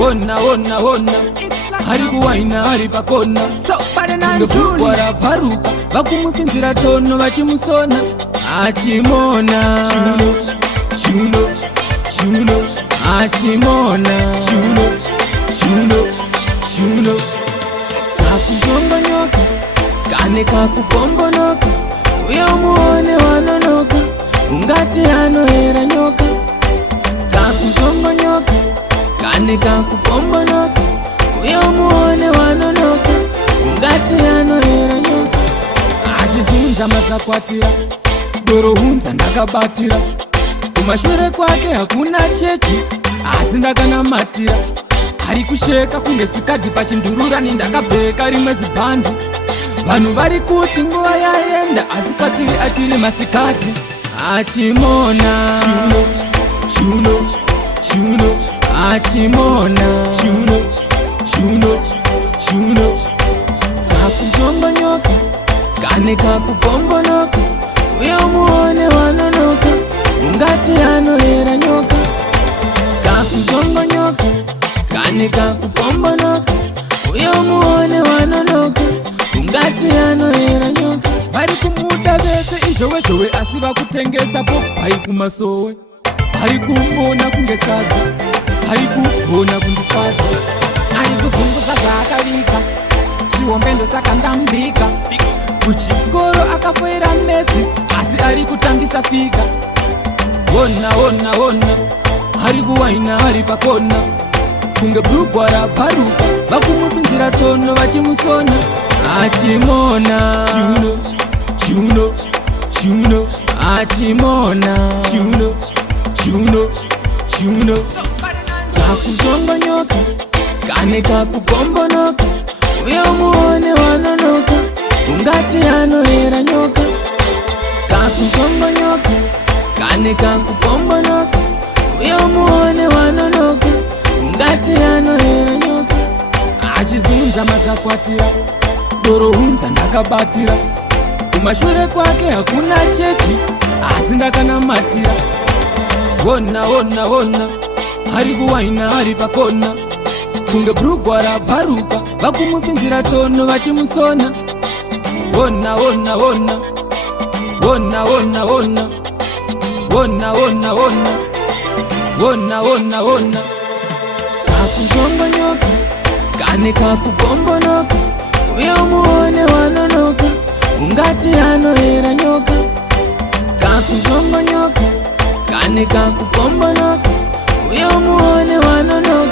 Wona wona wona hari kuwaina hari pakona ndofukwa paruka vakumupinzira tono vachimusona achimona Chiuno achimona Chiuno kakuzongonyoka kane kakupombonoka uye umuone wanonoka ungati anoera nyoka kakuzongonyoka kane kakupombonoka uye umuone wanonoka ungati anoera nyoka achizunza mazakwatira doro hunza ndakabatira kumashure kwake hakuna chechi asi ndakanamatira ari kusheka kunge sikadhi pachindururani ndakabveka rimwe zibhandi vanhu vari kuti nguva yaenda asi kwatiri achiri masikati achimona Chiuno achimona Chiuno kakuzongonyoka kane kakupombonoka uye umuone wanonoka ungati anoera nyoka kakuzongonyoka kane kakupombonoka uye umuone wanonoka ungati anoera nyoka vari kumuda vese izvowezvowe asi vakutengesa popai kumasowe vari kumona kunge sadza vari kugona kundifadza ari kuzunguza zvaakavika zvihombe ndosaka ndambika kuchikoro akafoira medzi asi ari kutambisa fika wona hari kuwaina hari pakona kunge bhurugwa rabvaruka vakumupinzira tono vachimusona achimona Chiuno achimona Chiuno kakuzongonyoka kane kakupombonoka uye umuone wanonoka ungati anoera nyoka kakuzongonyoka kane kakupombonoka uye umuone wanonoka ungati anoera nyoka achizunza mazakwatira doro hunza ndakabatira kumashure kwake hakuna chechi asi ndakanamatira wona hari kuwaina hari pakona kunge bhurugwa rabvaruka vakumupinzira tono vachimusona wona kakuzongonyoka kane kakupombonoka uye umuone wanonoka ungati anoera nyoka kakuzongonyoka kane kakupombonoka uye umuone wanonoka